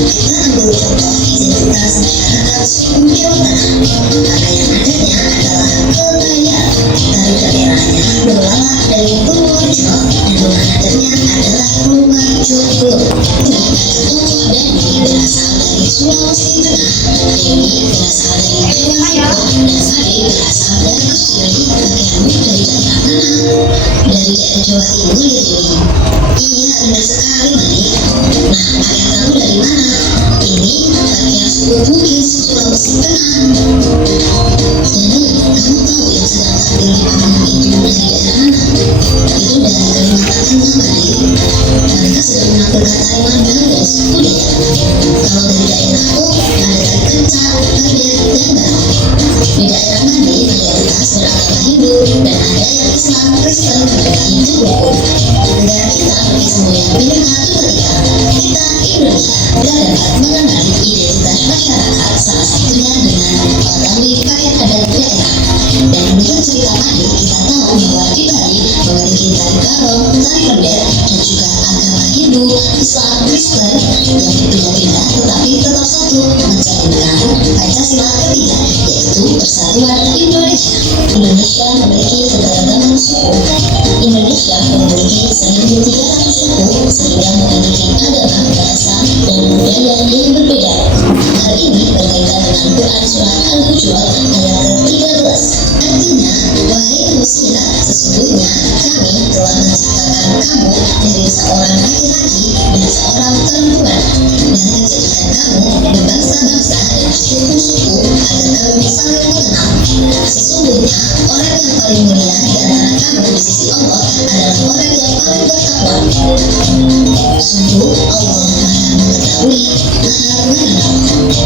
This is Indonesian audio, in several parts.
Kita ambil contoh identitas masyarakat suku Jawa Tengah. Pakaian adatnya adalah kebaya. Tari daerahnya berlalah dari Purworejo dan rumah adatnya adalah rumah Joglo. Tokoh Dani berasal dari Sulawesi Tengah. Dewi berasal dari Jawa Timur dan Sari berasal dari Suli. Pakaianmu dari daerah mana? Dari daerah Jawa Timur ya Dewi. Iya benar sekali Mali. Nah pakaian kamu dari mana? Ini pakaian suku Bugis Sulawesi Tengah. Jadi kamu tahu yang sedang tampil di panggung itu dari daerah mana? Itu dari Kalimantan Tengah Mali. Mereka sedang menampilkan tarian Baros budaya. Kalau dari daerahku ada tari kencak, padet, dan barong. Di daerah Mali mayoritas beragama Hindu dan ada yang Islam, Kristen, berbagai rukun. Negara kita bagi semua yang bineka tunggal ika. Kita Indonesia dan dapat mengenali identitas masyarakat salah satunya dengan mengetahui pakaian adat daerah. Dan menurut cerita Mali kita tahu bahwa di Bali memiliki tari barong, tari pendet, dan juga agama Hindu, Islam, Kristen yang berpindah-pindah tetapi tetap satu mencerminkan Pancasila ketiga yaitu Persatuan Indonesia. Indonesia memiliki keberagaman suku. Indonesia memiliki 1.300 suku sehingga memiliki agama, bahasa, dan budaya yang berbeda. Hal ini berkaitan dengan Quran Surat Al-Hujurat ayat ke-13. Artinya, wahai manusia, sesungguhnya kami telah menciptakan kamu dari seorang laki-laki dan seorang perempuan dan menjadikan kamu berbangsa-bangsa dan suku-suku agar kamu saling mengenal. Sesungguhnya orang yang paling mulia di antara kamu di sisi Allah adalah orang yang paling bertakwa. Sungguh Allah Maha Mengetahui, Maha Mengenal.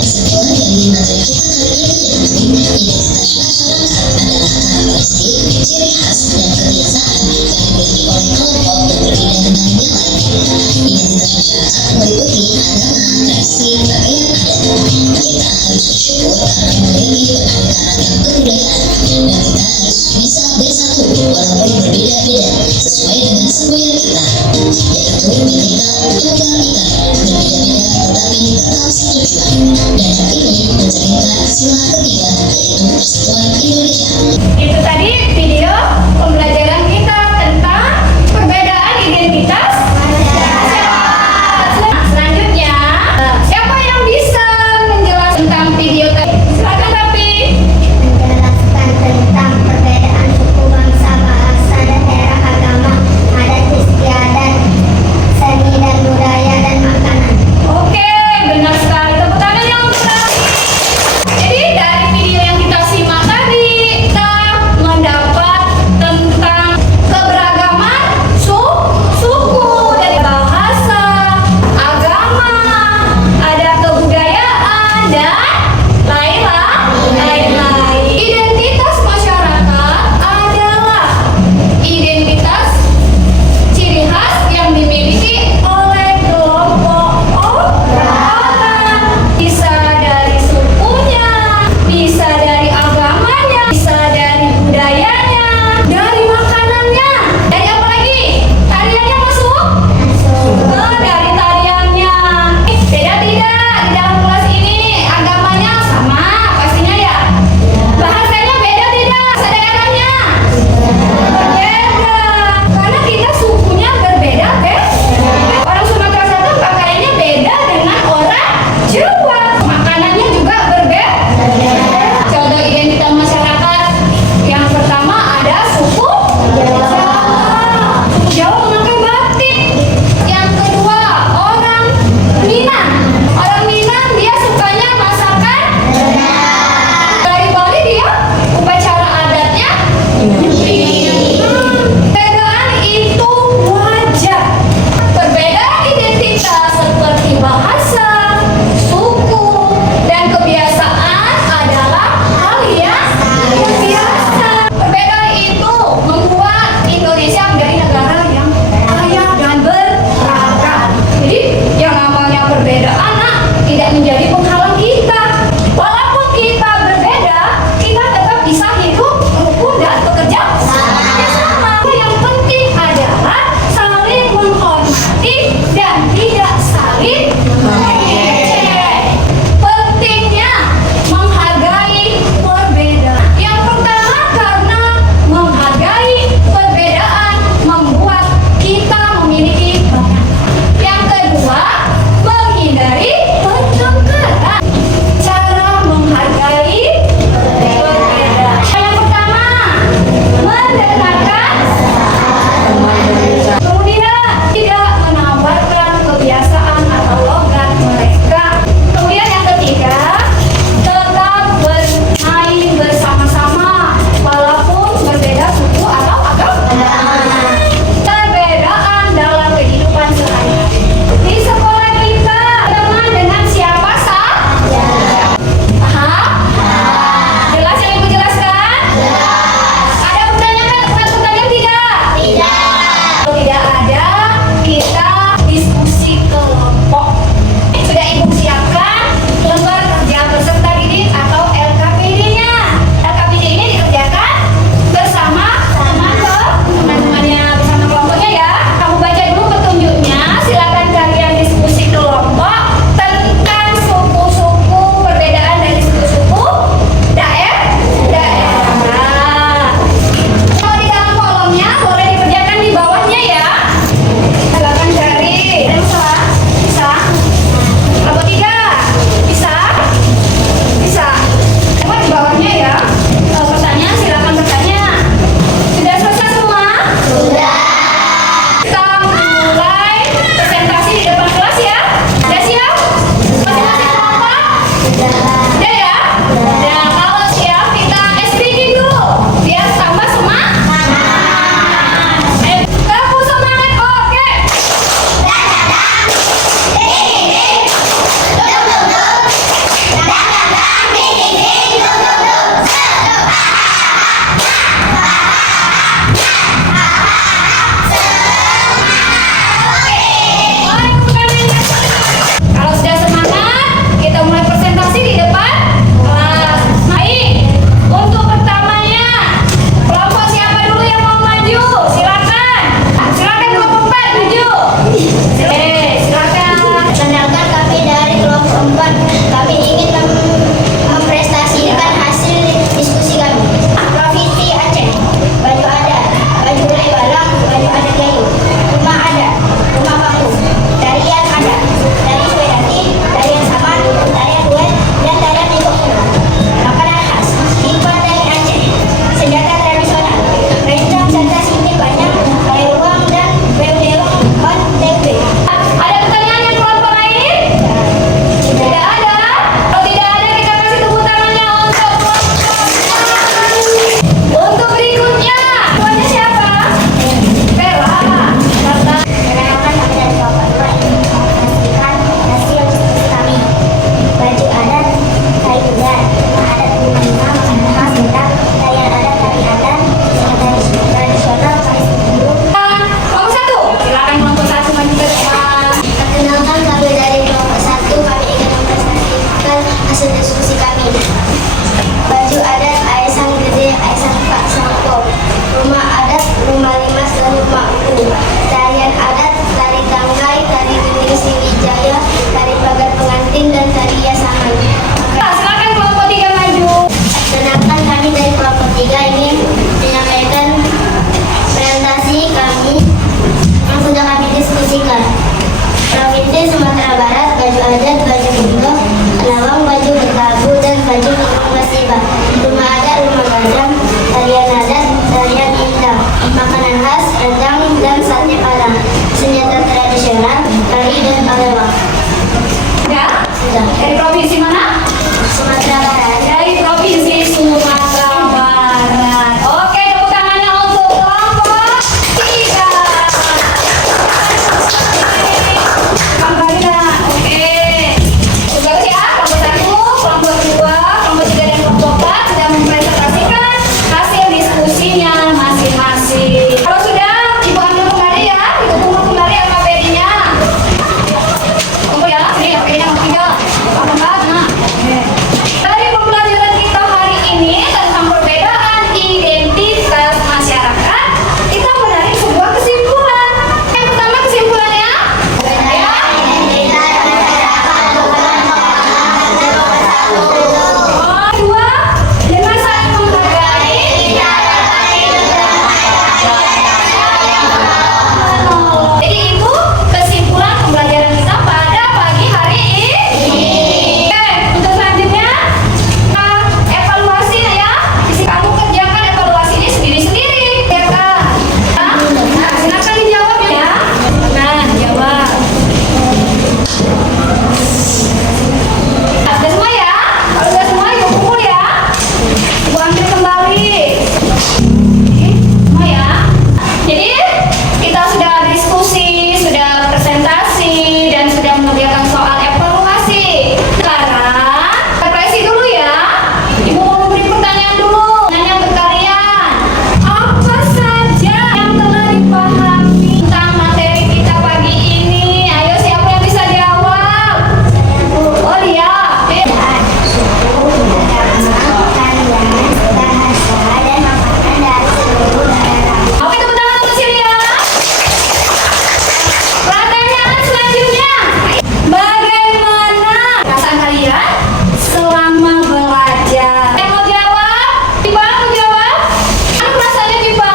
Sebuah dari materi kita kali ini yaitu identitas masyarakat adalah karakteristik, ciri khas, dan kebiasaan yang dimiliki oleh kelompok yang berbeda dengan yang lain. Identitas masyarakat meliputi agama, tradisi, pakaian adat. Kita harus bersyukur karena memiliki keanekaragaman kebudayaan dan kita harus bisa bersatu walaupun berbeda-beda sesuai dengan semboyan kita, yaitu Bineka Tunggal Ika, berbeda-beda tetapi tetap satu tujuan. Dan hal ini mencerminkan sila ketiga yaitu Persatuan Indonesia. Itu tadi video pembelajaran kita tentang perbedaan identitas masyarakat. Selanjutnya, siapa yang bisa menjelaskan tentang video tadi? Silakan Tapi. Menjelaskan tentang perbedaan suku, bangsa, bahasa, daerah, agama, adat istiadat, seni dan budaya, dan makanan. Oke, benar sekali. Tepuk tangan yang berarti. Jadi dari video yang kita simak tadi, kita mendapat Wijaya, tari pagar pengantin, dan tari hiasan. Silakan kelompok 3 maju. Sedangkan kami dari kelompok 3 ingin menyampaikan presentasi kami yang sudah kami diskusikan. Provinsi Sumatera Barat, baju adat, baju bunga, lawang, baju bertabu, dan baju minum musibah. Rumah adat, rumah gadang, tarian adat, tarian indah, makanan khas, rendang, dan sate padang, senjata tradisional, tari dan palewak. Ya. Sudah. Dari provinsi mana? Sumatera Barat. Dari provinsi Sumatera Barat. Oke, tepuk tangannya untuk kelompok 3. Kembali. Oke. Bagus ya. Kelompok 1, kelompok 2, kelompok 3 dan kelompok 4 sudah mempresentasikan hasil diskusinya masing-masing. Kalau sudah, Ibu ambil kembali ya. Ibu tunggu kembali AKBD-nya. Tunggu ya. Sini AKBD-nya mau tinggal. Kamu nah. Dari pembelajaran kita hari ini tentang perbedaan identitas masyarakat, kita menarik sebuah kesimpulan. Yang pertama kesimpulannya, ya. Kedua, dengan saling menghargai. Jadi itu kesimpulan pembelajaran kita pada pagi hari ini. Oke, untuk selanjutnya evaluasi ya. Isi kamu kerjakan evaluasi ini sendiri-sendiri, ya kan? Nah, silakan dijawab ya. Nah, jawab. Sudah semua ya? Kalau sudah semua, yuk kumpul ya. Ibu ambil kembali. Semua ya. Jadi kita sudah diskusi, sudah presentasi, dan sudah mengerjakan soal evaluasi. Sekarang refleksi dulu ya. Ibu mau memberi pertanyaan dulu dengan yang berkalian. Apa saja yang telah dipahami tentang materi kita pagi ini? Ayo, siapa yang bisa jawab? Oh iya. Oke, tepuk tangan untuk Syria. Pertanyaan selanjutnya, bagaimana perasaan kalian selama belajar? Yang mau jawab? Dipa, mau jawab? Apa perasaannya Dipa?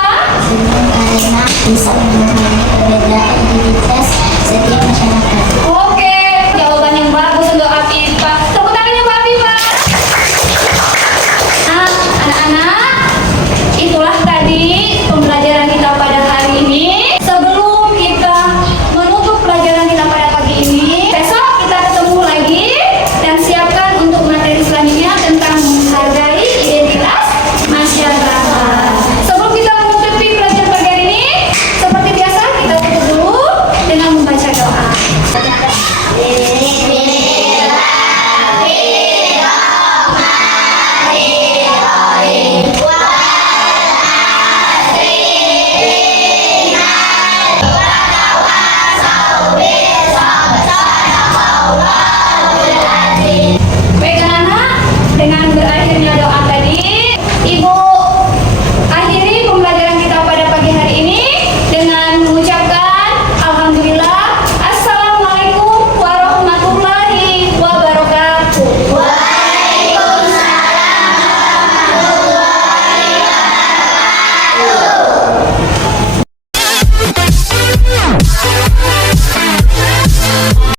Karena bisa memahami perbedaan identitas setiap masyarakat. Oke, jawaban yang bagus untuk Afifa. Tepuk tangannya Mbak Afifa. Nah, anak-anak, itulah tadi pembelajaran kita pada hari ini. Sebelum kita menutup pelajaran kita pada pagi ini, besok kita ketemu lagi dan siapkan untuk materi selanjutnya tentang menghargai identitas masyarakat. Sebelum kita menutupi pelajaran pagi hari ini, seperti biasa kita tutup dulu dengan membaca doa.